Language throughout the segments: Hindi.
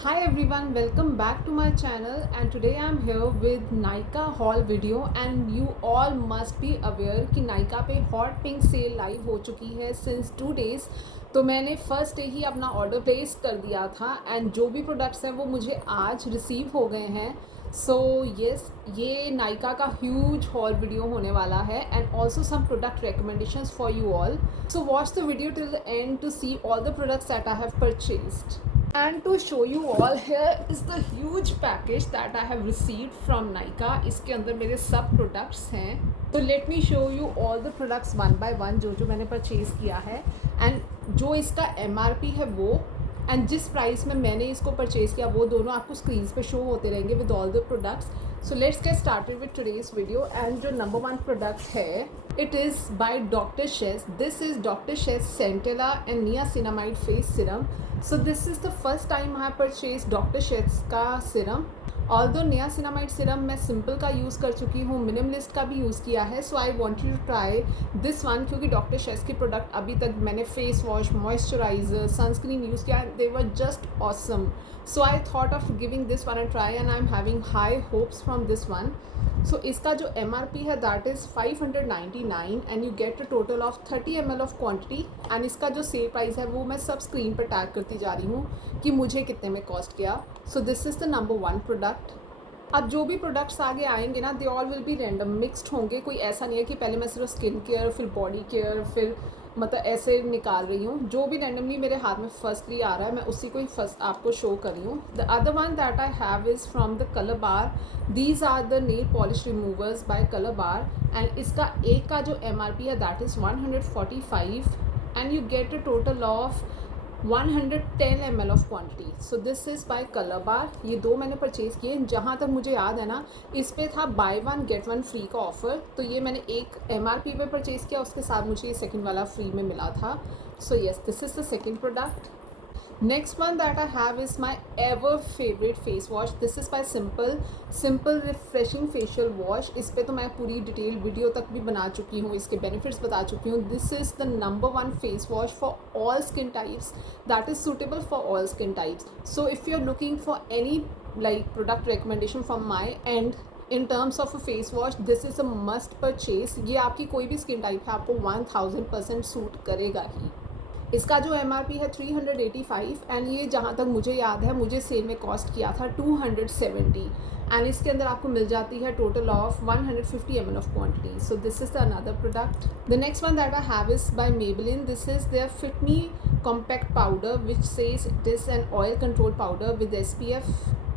Hi everyone, welcome back to my channel and today I am here with Nykaa haul video and you all must be aware कि Nykaa पे hot pink sale live हो चुकी है since 2 days। तो मैंने फर्स्ट डे ही अपना ऑर्डर प्लेस कर दिया था एंड जो भी प्रोडक्ट्स हैं वो मुझे आज रिसीव हो गए हैं। सो येस, ये नायका का ह्यूज हॉल वीडियो होने वाला है and also some product recommendations for you all. So watch the video till the end to see all the products that I have purchased. And to show you all, here is the huge package that I have received from Nykaa. इसके अंदर मेरे सब प्रोडक्ट्स हैं। तो let me show you all the products one by one जो मैंने परचेज़ किया है एंड जो इसका MRP है वो एंड जिस प्राइस में मैंने इसको परचेज़ किया वो दोनों आपको स्क्रीन पे शो होते रहेंगे with all the products. So let's get started with today's video and जो नंबर वन प्रोडक्ट है it is by Dr. Sheth's. This is Dr. Sheth's Centella and Niacinamide Face Serum. So this is the first time I have purchased Dr. Sheth's का serum. Although Niacinamide serum मैं सिंपल का यूज़ कर चुकी हूँ, मिनिमलिस्ट का भी यूज़ किया है, so I want you to try this one क्योंकि डॉक्टर शेथ्स के प्रोडक्ट अभी तक मैंने face wash, moisturiser, sunscreen use किया, they were just awesome. So I thought of giving this one and try and I am having high hopes from this one. So इसका जो MRP है that is 599 and you get a total of 30 ml of quantity and इसका जो सेल प्राइस है वो मैं सब स्क्रीन पर टैग करती जा रही हूँ कि मुझे कितने में कॉस्ट किया। सो this is the number one product. अब जो भी प्रोडक्ट्स आगे आएंगे ना they all will be random mixed होंगे। कोई ऐसा नहीं है कि पहले मैं सिर्फ स्किन केयर फिर बॉडी केयर फिर मतलब ऐसे निकाल रही हूँ। जो भी रैंडमली मेरे हाथ में फर्स्टली आ रहा है मैं उसी को ही फर्स्ट आपको शो कर रही हूँ। The other one that I have is from the Colour Bar. These are the nail polish removers by Colour Bar and इसका एक का जो MRP है that is 145 and you get a total of 110 ml of quantity. So this is by Colour Bar. ये दो मैंने परचेज़ किए। जहाँ तक मुझे याद है ना इस पे था by one get one free का ऑफ़र, तो ये मैंने एक MRP पे परचेज़ किया, उसके साथ मुझे ये सेकंड वाला फ्री में मिला था। So yes, this is the second product. Next one that I have is my ever favorite face wash. This is by Simple Refreshing Facial Wash. इस पे तो मैं पूरी डिटेल वीडियो तक भी बना चुकी हूँ, इसके बेनिफिट्स बता चुकी हूँ। This is the number one face wash for all skin types that is suitable for all skin types. So if you're looking for any like product recommendation from my end in terms of a face wash, this is a must purchase. ये आपकी कोई भी स्किन टाइप है आपको 1000% सूट करेगा ही। इसका जो MRP है 385 एंड ये जहाँ तक मुझे याद है मुझे सेल में कॉस्ट किया था 270 एंड इसके अंदर आपको मिल जाती है total of 150 ml of quantity. So this is the another product. The next one that I have is by Maybelline. This is their fit me compact powder which says it is an oil control powder with SPF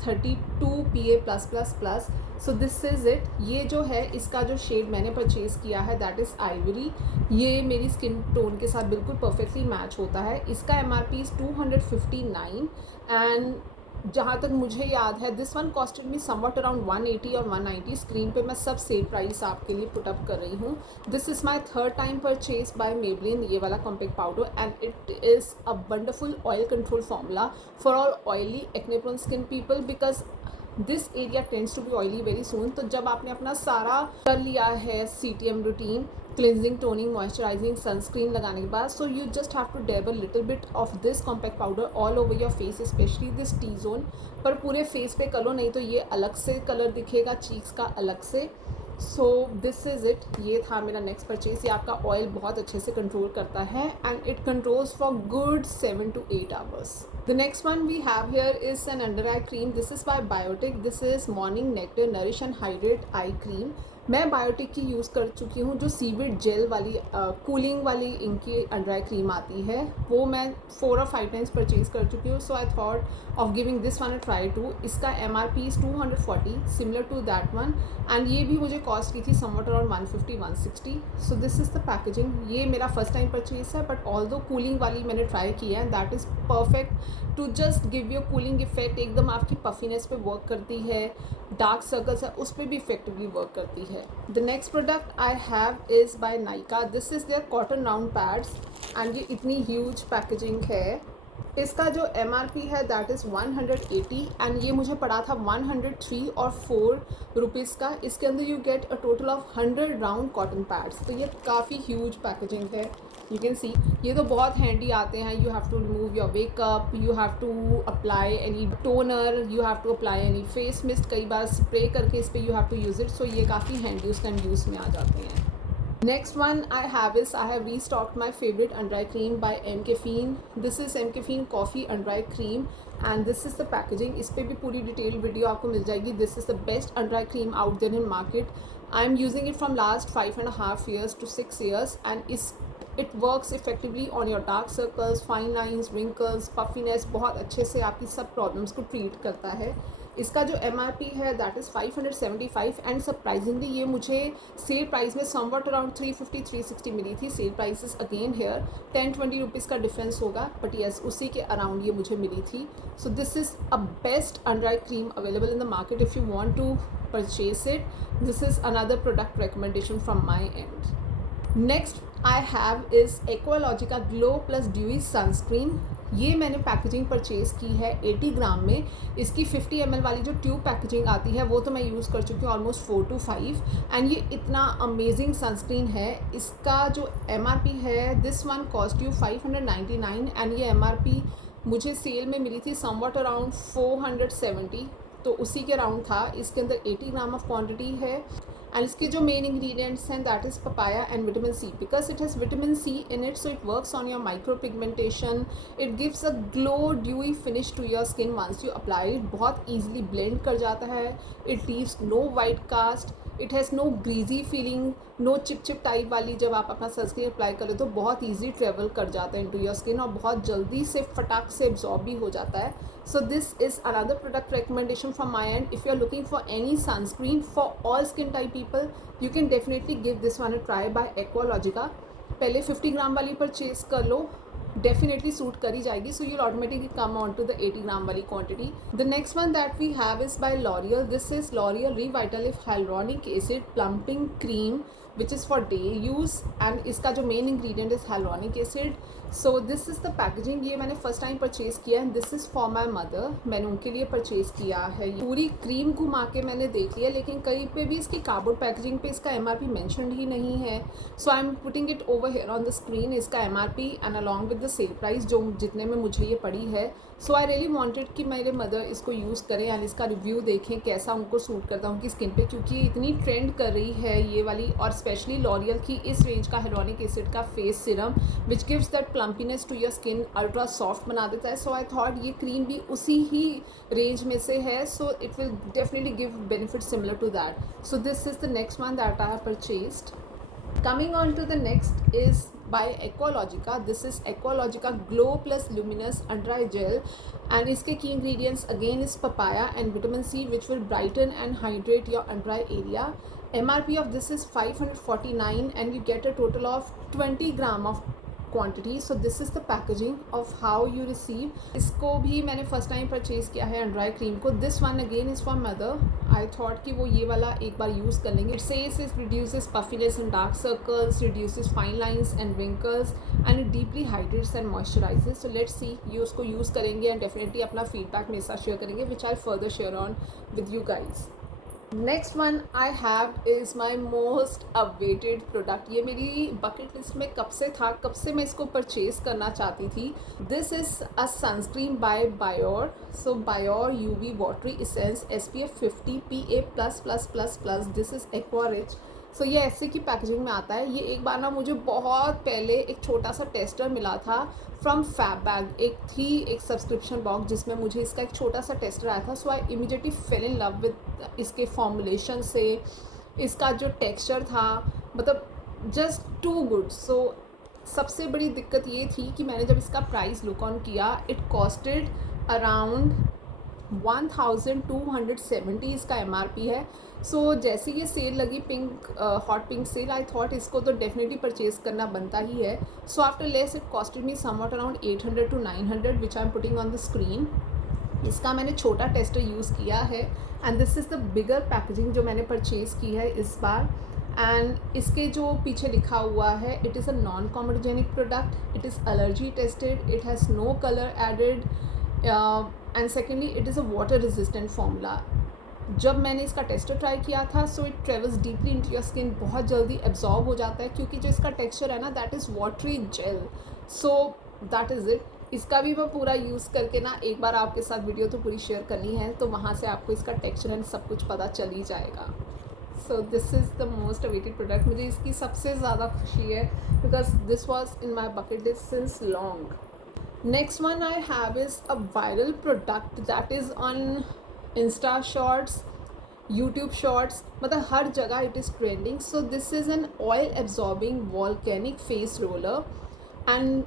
32 PA+++। So this is it. ये जो है इसका जो शेड मैंने परचेज़ किया है दैट इज़ आइवरी। ये मेरी स्किन टोन के साथ बिल्कुल परफेक्टली मैच होता है। इसका MRP इज़ 259 एंड जहाँ तक मुझे याद है this one costed me somewhat around 180 और 190। स्क्रीन पे मैं सब सेल प्राइस आपके लिए पुट अप कर रही हूँ। This is my third time purchase by Maybelline, ये वाला compact powder and it is a wonderful oil control formula for all oily acne prone skin people because this area tends to be oily very soon. तो जब आपने अपना सारा कर लिया है CTM routine, cleansing, toning, moisturising, sunscreen लगाने के बाद, so you just have to dab a little bit of this compact powder all over your face, specially this T zone. पर पूरे फेस पे करो नहीं तो ये अलग से कलर दिखेगा, चीक्स का अलग से। सो दिस इज़ इट। ये था मेरा नेक्स्ट परचेज। ये आपका ऑयल बहुत अच्छे से कंट्रोल करता है and it controls for good 7 to 8 hours. The next one we have here is an under eye cream. This is by Biotic. This is Morning Nectar Nourish and Hydrate Eye Cream. मैं बायोटिक की यूज़ कर चुकी हूँ। जो सीविड जेल वाली कूलिंग वाली इनकी अंडर आई क्रीम आती है वो मैं 4 or 5 टाइम्स परचेज़ कर चुकी हूँ। So I thought of giving this one a try too. इसका MRP is 240 similar to that one and ये भी मुझे कॉस्ट की थी somewhat around 150-160। So this is the packaging. ये मेरा फर्स्ट टाइम परचेज़ है बट ऑल दो कूलिंग वाली मैंने ट्राई की है that is perfect to just give you cooling effect. एकदम आपकी पफीनेस पे वर्क करती है, डार्क सर्कल्स है उस पर भी इफेक्टिवली वर्क करती है। The next product I have is by Nykaa. This is their cotton round pads and ये इतनी ह्यूज पैकेजिंग है। इसका जो MRP है दैट इज़ 180 एंड ये मुझे पड़ा था 103 और 4 रुपीज़ का। इसके अंदर you get a total of 100 round cotton pads. तो ये काफ़ी ह्यूज पैकेजिंग है। यू कैन सी ये तो बहुत हैंडी आते हैं. You have to remove your makeup, you have to apply any toner, you have to apply any face mist. कई बार स्प्रे करके इस पर you have to use it. So ये काफ़ी हैंडी उसका यूज़ में आ जाते हैं. Next one I have is I have restocked my favorite under eye cream by M Caffeine. This is M Caffeine Coffee Under Eye Cream and this is the packaging. इस पे भी पूरी डिटेल वीडियो आपको मिल जाएगी. This is the best under eye cream out there in market. I am using it from last 5.5 years to 6 years and it works effectively on your dark circles, fine lines, wrinkles, puffiness. बहुत अच्छे से आपकी सब प्रॉब्लम्स को ट्रीट करता है. इसका जो MRP है दैट इज़ 575 एंड सरप्राइजिंगली ये मुझे सेल प्राइस में समवट अराउंड 350-360 मिली थी. Sale prices again here 10-20 rupees का डिफरेंस होगा बट येस उसी के अराउंड ये मुझे मिली थी. So this is a best under eye cream available in the market. If you want to purchase it, this is another product recommendation from my end. Next I have is Aqualogica glow plus dewy sunscreen. ये मैंने पैकेजिंग परचेज़ की है 80 ग्राम में. इसकी 50 ml वाली जो ट्यूब पैकेजिंग आती है वो तो मैं यूज़ कर चुकी हूँ ऑलमोस्ट 4 to 5 एंड ये इतना अमेजिंग सनस्क्रीन है. इसका जो MRP है this one cost you 599 and ये MRP मुझे सेल में मिली थी समवट अराउंड 470. तो उसी के अराउंड था. इसके अंदर 80 ग्राम ऑफ क्वांटिटी है एंड इसके जो मेन इंग्रेडिएंट्स हैं that is papaya and vitamin C. Because it has vitamin C in it so it works on your micro pigmentation. It gives a glow dewy finish to your skin once you apply it. बहुत ईजिली ब्लेंड कर जाता है. It leaves no white cast. It has no greasy feeling, no चिप चिप टाइप वाली. जब आप अपना सनस्क्रीन अप्लाई करें तो बहुत ईजी ट्रेवल कर जाता है इनटू योर स्किन और बहुत जल्दी से फटाक से एब्जॉर्ब भी हो जाता है. So this is another product recommendation from my end. If you are looking for any sunscreen for all skin type people, you can definitely give this one a try by Aqualogica. पहले 50 ग्राम वाली परचेज कर लो, definitely सूट करी जाएगी. So you'll automatically come on to the 80 ग्राम वाली quantity. The next one that we have is by L'Oreal. This is L'Oreal Revitalift Hyaluronic Acid Plumping Cream which is for day use and इसका जो main ingredient is hyaluronic acid. So this is the packaging. ये मैंने first time purchase किया and this is for my mother. मैंने उनके लिए purchase किया है. पूरी क्रीम घुमा के मैंने देख लिया लेकिन कहीं पे भी इसकी कार्डबोर्ड पैकेजिंग पे इसका MRP mentioned ही नहीं है. So I'm putting it over here on the screen. इसका MRP and along with the sale price जो जितने में मुझे ये पड़ी है. So I really wanted कि मेरे मदर इसको यूज़ करें एंड इसका रिव्यू देखें कैसा उनको सूट करता है उनकी स्किन पे, क्योंकि ये इतनी ट्रेंड कर रही है ये वाली. और स्पेशली लॉरियल की इस रेंज का hyaluronic acid का face serum which gives that plumpiness to your skin, ultra soft बना देता है. सो आई थॉट ये क्रीम भी उसी ही रेंज में से है. So it will definitely give benefit similar to that. So this is the next one that I have purchased. Coming on to the next is by Aqualogica. This is Aqualogica Glow Plus Luminous Under Eye Gel and इसके key ingredients again is papaya and vitamin C which will brighten and hydrate your under eye area. MRP of this is 549 and you get a total of 20 gram of quantity. So this is the packaging of how you receive. इसको भी मैंने first time purchase किया है अंडर आई क्रीम को. This one again is for mother. I thought कि वो ये वाला एक बार यूज़ कर लेंगे. It says it reduces puffiness and dark circles, reduces fine lines and wrinkles and it deeply hydrates and moisturizes. So let's see ये उसको यूज़ करेंगे and definitely अपना feedback मेरे साथ share करेंगे which I'll further share on with you guys. Next one I have is my most awaited product. ये मेरी बकेट लिस्ट में कब से था, कब से मैं इसको परचेज़ करना चाहती थी. This is a sunscreen by Biore. So Biore UV watery essence SPF 50 PA++++. This is aqua rich. So ये ऐसे की पैकेजिंग में आता है. ये एक बार ना मुझे बहुत पहले एक छोटा सा टेस्टर मिला था फ्रॉम फैबबैग. एक सब्सक्रिप्शन बॉक्स जिसमें मुझे इसका एक छोटा सा टेस्टर आया था. So I immediately fell in love with इसके फॉर्मुलेशन से. इसका जो टेक्सचर था मतलब जस्ट टू गुड. सो सबसे बड़ी दिक्कत ये थी कि मैंने जब इसका प्राइस लुक ऑन किया इट कॉस्टेड अराउंड 1270 इसका MRP है. सो जैसे ये सेल लगी pink hot pink cell I thought इसको तो डेफिनेटली परचेज़ करना बनता ही है. So after less it costed me somewhat around 800 to 900 which I am putting on the screen. इसका मैंने छोटा टेस्टर यूज़ किया है and this is the bigger packaging जो मैंने परचेज़ की है इस बार. एंड इसके जो पीछे लिखा हुआ है it is a non comedogenic product, it is allergy tested, it has no colour added and secondly it is a water resistant formula. जब मैंने इसका टेक्सचर ट्राई किया था, so it travels deeply into your skin, बहुत जल्दी एब्जॉर्ब हो जाता है, क्योंकि जो इसका टेक्सचर है ना, that is watery gel. So that is it. इसका भी मैं पूरा यूज़ करके ना एक बार आपके साथ वीडियो तो पूरी शेयर करनी है, तो वहाँ से आपको इसका टेक्सचर एंड सब कुछ पता चल ही जाएगा। सो this is the most awaited product. मुझे इसकी सबसे ज़्यादा खुशी है because this was in my bucket list since long. Next one I have is a viral product that is on Insta shorts, YouTube shorts, मतलब हर जगह it is trending. So this is an oil absorbing volcanic face roller and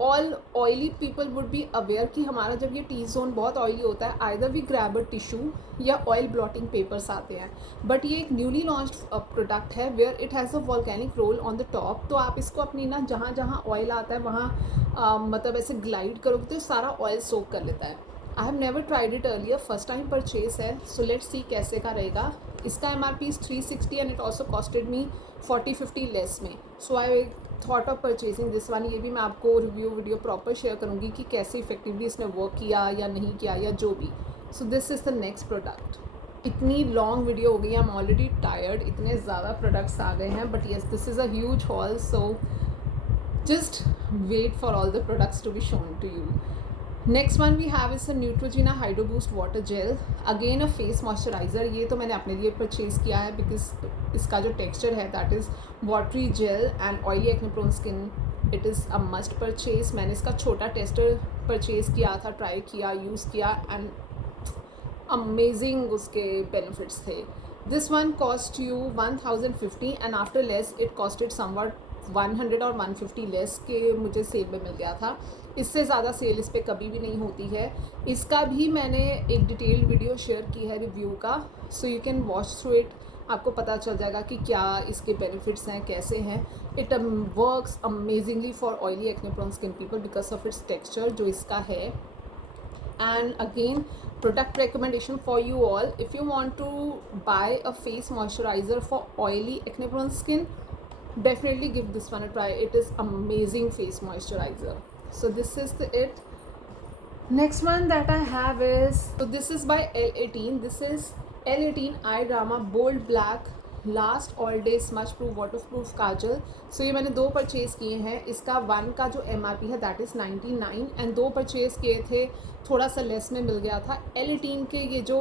all oily people would be aware कि हमारा जब ये टी जोन बहुत ऑयली होता है, either we grab a tissue या ऑयल ब्लॉटिंग पेपर्स आते हैं। बट ये एक न्यूली लॉन्च्ड प्रोडक्ट है where it has a volcanic roll on the top. तो आप इसको अपनी ना जहाँ जहाँ ऑयल आता है वहाँ मतलब ऐसे ग्लाइड करोगे तो सारा ऑयल सोक कर लेता है। I have never tried it earlier, first time purchase है, सो लेट्स सी कैसे का रहेगा। इसका MRP is 360 and it also costed me 40-50 less में। So I thought of purchasing this one. ये भी मैं आपको रिव्यू वीडियो प्रॉपर शेयर करूँगी कि कैसे इफेक्टिवली इसने वर्क किया या नहीं किया या जो भी। सो this is the next product. इतनी लॉन्ग वीडियो हो गई, आई एम ऑलरेडी टायर्ड, इतने ज़्यादा प्रोडक्ट्स आ गए हैं, but yes this is a huge haul, so just wait for all the products to be shown to you. Next one we have is a Neutrogena hydro boost water gel, again a face moisturiser. ये तो मैंने अपने लिए परचेज़ किया है बिकॉज इसका जो टेक्सचर है that is watery gel and oily acne prone skin, it is a must purchase. मैंने इसका छोटा टेस्टर परचेज़ किया था, ट्राई किया, यूज़ किया एंड अमेजिंग उसके बेनिफिट्स थे। This one cost you 1050 and after less it costed somewhat 100 और 150 लेस के मुझे सेल में मिल गया था। इससे ज़्यादा सेल इस पर कभी भी नहीं होती है। इसका भी मैंने एक डिटेल्ड वीडियो शेयर की है रिव्यू का, so you can watch through it. आपको पता चल जाएगा कि क्या इसके बेनिफिट्स हैं, कैसे हैं। It works amazingly for oily acne prone skin people because of its texture जो इसका है। And again, product recommendation for you all, if you want to buy a face moisturizer for oily acne prone skin, definitely give this one a try. It is amazing face moisturizer. So this is it. Next one that I have is, so this is by L18. This is L18 Eye Drama Bold Black last all day smudge proof water proof kajal. So ये मैंने 2 परचेज़ किए हैं। इसका 1 का जो MRP है दैट इज़ 99 एंड 2 परचेज़ किए थे, थोड़ा सा लेस में मिल गया था। L18 के ये जो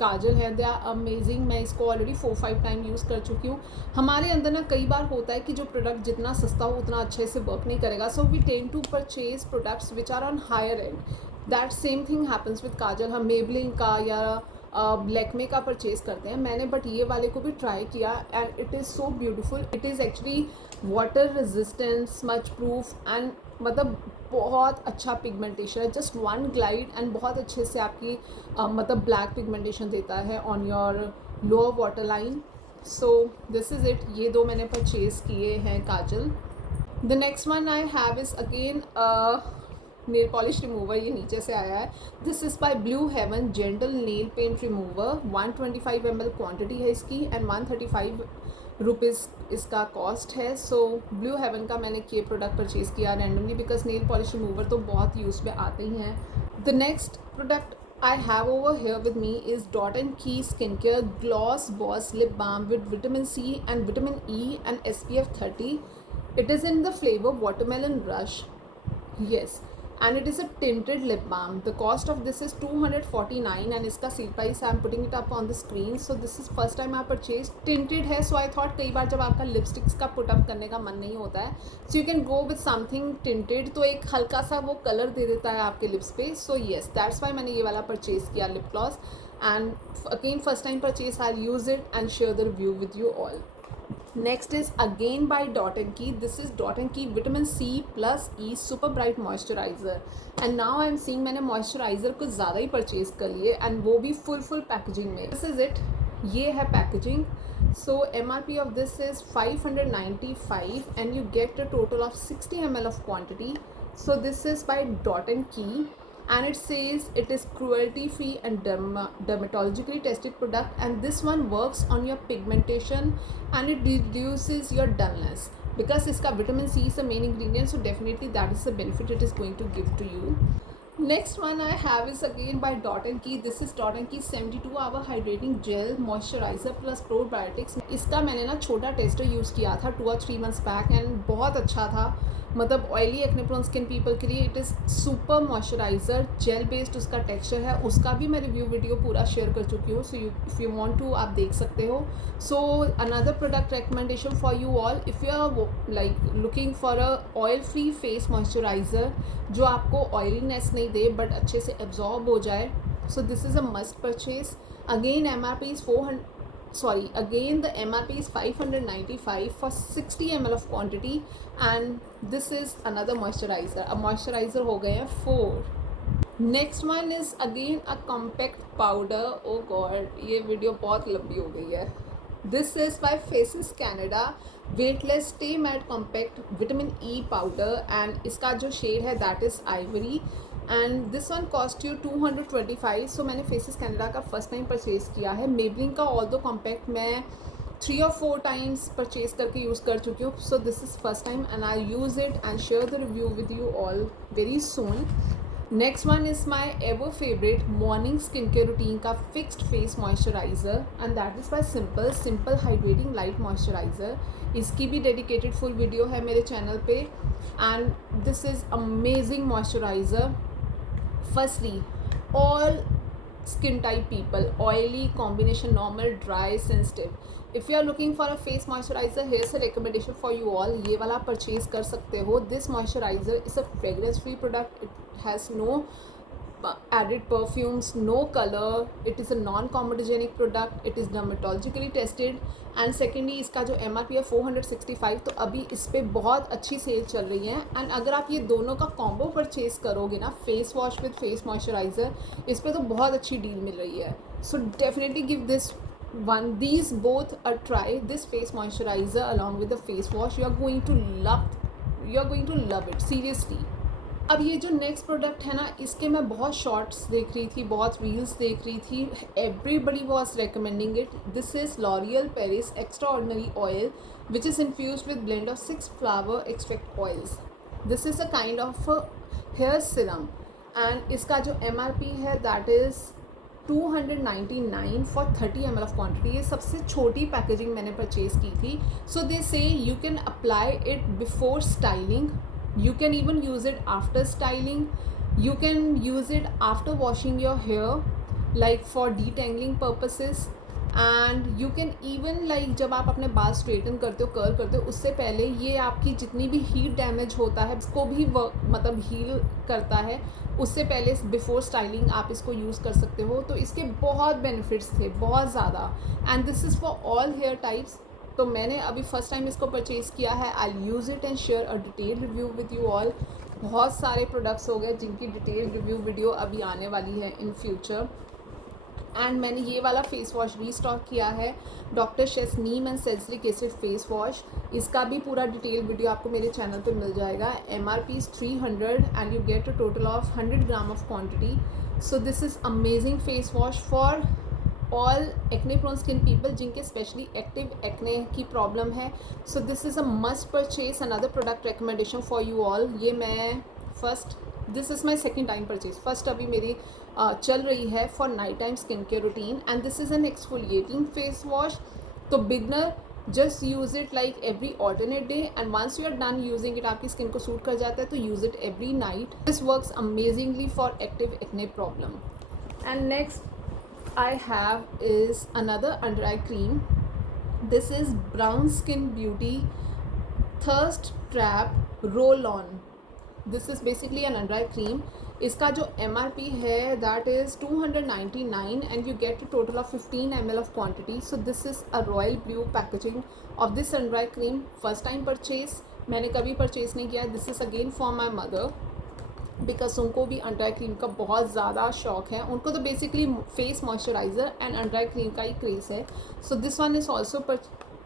काजल है दे आर अमेजिंग। मैं इसको ऑलरेडी 4-5 टाइम यूज़ कर चुकी हूँ। हमारे अंदर ना कई बार होता है कि जो प्रोडक्ट जितना सस्ता हो उतना अच्छे से वर्क नहीं करेगा, so we tend to purchase products which are on higher end. That same thing happens with kajal. हम मेबलिन का या लैक्मे का परचेज़ करते हैं मैंने, बट ये वाले को भी ट्राई किया and it is so beautiful. It is actually water resistant, smudge proof and मतलब बहुत अच्छा पिगमेंटेशन है। जस्ट 1 ग्लाइड एंड बहुत अच्छे से आपकी मतलब ब्लैक पिगमेंटेशन देता है on your lower water line. So this is it. ये 2 मैंने परचेज़ किए हैं kajal. The next one I have is again nail polish remover. ये नीचे से आया है। This is by Blue Heaven gentle nail paint remover. 125 ml quantity है इसकी एंड 135 रुपीज़ इसका कॉस्ट है। सो ब्लू हेवन का मैंने ये प्रोडक्ट परचेज़ किया randomly because nail polish remover तो बहुत यूज़ में आते ही हैं। The next product I have over here with me is Dot and Key Skincare Gloss Boss Lip Balm with vitamin C and vitamin E and SPF 30. It is in the flavor Watermelon Rush. Yes. And it is a tinted lip balm. The cost of this is 249 and इसका sale price I am putting it up on the screen. So this is first time I purchase. Tinted है, सो आई थॉट कई बार जब आपका लिपस्टिक्स का पुटअप करने का मन नहीं होता है, so you can go with something tinted, तो एक हल्का सा वो कलर दे देता है आपके लिप्स पे। सो येस दैट्स वाई मैंने ये वाला परचेज़ किया lip gloss and again first time purchase. I use it and share the review with you all. Next is again by Dot and Key. This is Dot and Key Vitamin C plus E Super Bright Moisturizer. And now I am seeing मैंने moisturizer कुछ ज़्यादा ही परचेज़ कर लिए एंड वो भी फुल पैकेजिंग में। This is it. ये है packaging. So MRP of this is 595 and you get a total of 60 ml of quantity. So this is by Dot and Key. And it says it is cruelty free and dermatologically tested product, and this one works on your pigmentation and it reduces your dullness because इसका vitamin C is the main ingredient, so definitely that is the benefit it is going to give to you. Next one I have is again by Dot and Key. This is Dot and Key 72 hour hydrating gel moisturizer plus probiotics. इसका मैंने ना छोटा टेस्टर यूज़ किया था 2 और 3 मंथ्स बैक एंड बहुत अच्छा था. मतलब oily acne prone skin people के लिए it is super moisturiser. Gel based उसका टेक्सचर है, उसका भी मैं रिव्यू वीडियो पूरा शेयर कर चुकी हूँ. So if you want to आप देख सकते हो. So another product recommendation for you all, if you are like looking for a oil free face moisturiser जो आपको ऑयलीनेस नहीं दे बट अच्छे से एब्जॉर्ब हो जाए. सो this is a must purchase. Again MRP is 400, sorry, again the MRP is 595 for 60 ml of quantity and this is another moisturizer. अब moisturizer हो गए हैं 4. Next one is again a compact powder. Oh god, ये वीडियो बहुत लंबी हो गई है. This is by Faces Canada weightless stay matte compact vitamin E powder and इसका जो शेड है that is ivory and this one cost you 225. सो मैंने फेसेस कैनेडा का फर्स्ट टाइम परचेज़ किया है. मेबलिन का ऑल दो कॉम्पैक्ट मैं 3 or 4 टाइम्स परचेज़ करके यूज़ कर चुकी हूँ. So this is first time and I use it and share the review with you all very soon. Next one is my ever favourite morning skin care routine का fixed face moisturiser and that is by Simple hydrating light moisturiser. इसकी भी डेडिकेटेड फुल वीडियो है मेरे चैनल पे and this is amazing moisturiser. Firstly all skin type people, oily combination, normal, dry, sensitive. If you are looking for a face moisturizer, here's a recommendation for you all. ये वाला purchase कर सकते हो. This moisturizer is a fragrance free product. It has no added perfumes, no color. It is a non-comedogenic product. It is dermatologically tested. And secondly इसका जो MRP है 465, तो अभी इस पर बहुत अच्छी सेल चल रही है. एंड अगर आप ये दोनों का कॉम्बो परचेज करोगे ना, face wash with face moisturiser, इस पर तो बहुत अच्छी डील मिल रही है. So definitely give these both a try. This face moisturizer along with the face wash, you are going to love it seriously. अब ये जो नेक्स्ट प्रोडक्ट है ना, इसके मैं बहुत शॉर्ट्स देख रही थी, बहुत रील्स देख रही थी. Everybody was recommending it. This is L'Oreal Paris extraordinary oil which is infused with blend of 6 flower extract oils. This is a kind of hair serum and इसका जो MRP है that is 299 for 30 ml of quantity. ये सबसे छोटी पैकेजिंग मैंने परचेज़ की थी. सो दे से you can apply it before styling. You can even use it after styling. You can use it after washing your hair, like for detangling purposes. And you can even like जब आप अपने बाल स्ट्रेटन करते हो, कर्ल करते हो, उससे पहले ये आपकी जितनी भी हीट डैमेज होता है उसको भी मतलब हील करता है. उससे पहले बिफोर स्टाइलिंग आप इसको यूज़ कर सकते हो. तो इसके बहुत बेनिफिट्स थे, बहुत ज़्यादा. And this is for all hair types. तो मैंने अभी फ़र्स्ट टाइम इसको परचेज़ किया है. I use it and share a detail review with you all. बहुत सारे प्रोडक्ट्स हो गए जिनकी डिटेल रिव्यू वीडियो अभी आने वाली है इन फ्यूचर. एंड मैंने ये वाला फेस वॉश रीस्टॉक किया है, डॉक्टर शेस neem and salicylic acid face wash. इसका भी पूरा डिटेल वीडियो आपको मेरे चैनल पे मिल जाएगा. MRP is 300 and you get a total of 100 gram of quantity. So this is amazing face wash for all acne prone skin people जिनके स्पेशली एक्टिव एक्ने की प्रॉब्लम है. So this is a must purchase. Another product recommendation for you all. ये मैं this is my second time purchase. First अभी मेरी चल रही है for night time skin care routine and this is an exfoliating face wash. तो beginner just use it like every alternate day and once you are done using it, आपकी स्किन को सूट कर जाता है तो use it every night. This works amazingly for active acne problem. And next I have is another under eye cream. This is Brown Skin Beauty Thirst Trap Roll On. This is basically an under eye cream. इसका जो MRP है that is 299 and you get a total of 15 ml of quantity. So this is a royal blue packaging of this under eye cream. First time purchase. मैंने कभी purchase नहीं किया. This is again for my mother. Because उनको भी अंडर आई क्रीम का बहुत ज़्यादा शौक है. उनको तो basically face moisturiser and under eye cream का ही क्रेज़ है. So this one is also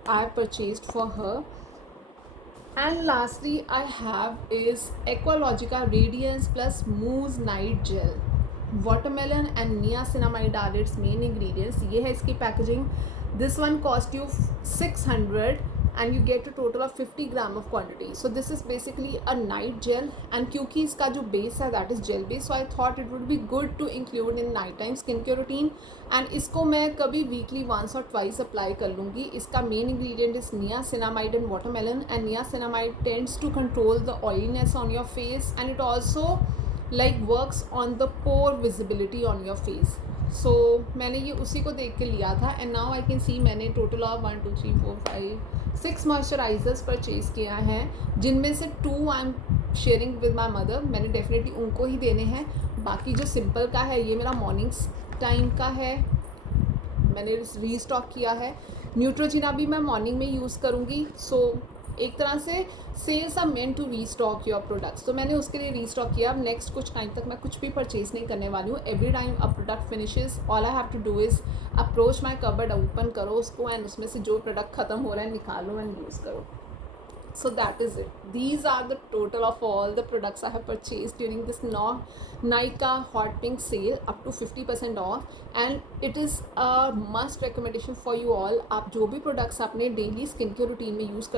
I purchased for her. And lastly I have is Aqualogica radiance plus mousse night gel. Watermelon and niacinamide are its main ingredients. ये है इसकी packaging. This one cost you 600 and you get a total of 50 gram of quantity. So this is basically a night gel, and क्योंकि इसका जो base है that is gel base, so I thought it would be good to include in night time skincare routine. and इसको मैं कभी weekly once or twice apply कर लूँगी. इसका main ingredient is niacinamide and watermelon, and niacinamide tends to control the oiliness on your face, and it also like works on the pore visibility on your face. सो मैंने ये उसी को देख के लिया था. And now I can see मैंने टोटल ऑफ 1 2 3 4 5 6 मॉइस्चराइजर्स परचेज़ किया है, जिनमें से 2 I am sharing with my mother. मैंने डेफिनेटली उनको ही देने हैं. बाकी जो सिंपल का है ये मेरा मॉर्निंग्स टाइम का है, मैंने रीस्टॉक किया है. न्यूट्रोजिना भी मैं मॉर्निंग में यूज़ करूँगी. सो एक तरह से sales are meant to restock your products, तो मैंने उसके लिए रीस्टॉक किया. अब नेक्स्ट कुछ टाइम तक मैं कुछ भी परचेज़ नहीं करने वाली हूँ. Every time a product finishes, all I have to do is approach my cupboard, open करो उसको, एंड उसमें से जो प्रोडक्ट ख़त्म हो रहा है निकालो एंड यूज़ करो. So that is it. These are the total of all the products I have purchased during this Nykaa Hot Pink sale up to 50% off, and it is a must recommendation for you all. आप जो भी products अपने daily skincare routine में use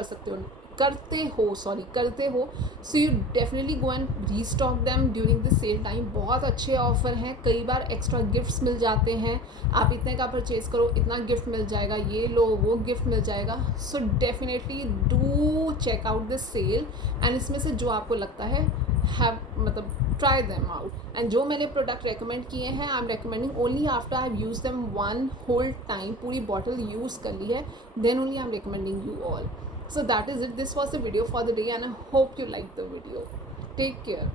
करते हो, so you definitely go and restock them during this sale time. बहुत अच्छे ऑफ़र हैं, कई बार एक्स्ट्रा गिफ्ट्स मिल जाते हैं. आप इतने का परचेज़ करो, इतना गिफ्ट मिल जाएगा, ये लो वो गिफ्ट मिल जाएगा. So definitely do check out this sale, and इसमें से जो आपको लगता है मतलब ट्राई देम आउट. एंड जो मैंने प्रोडक्ट रेकमेंड किए हैं, I am recommending only after I have use them one whole time. पूरी बॉटल यूज़ कर ली है, then only I am recommending you all. So that is it. This was the video for the day, and I hope you liked the video. Take care.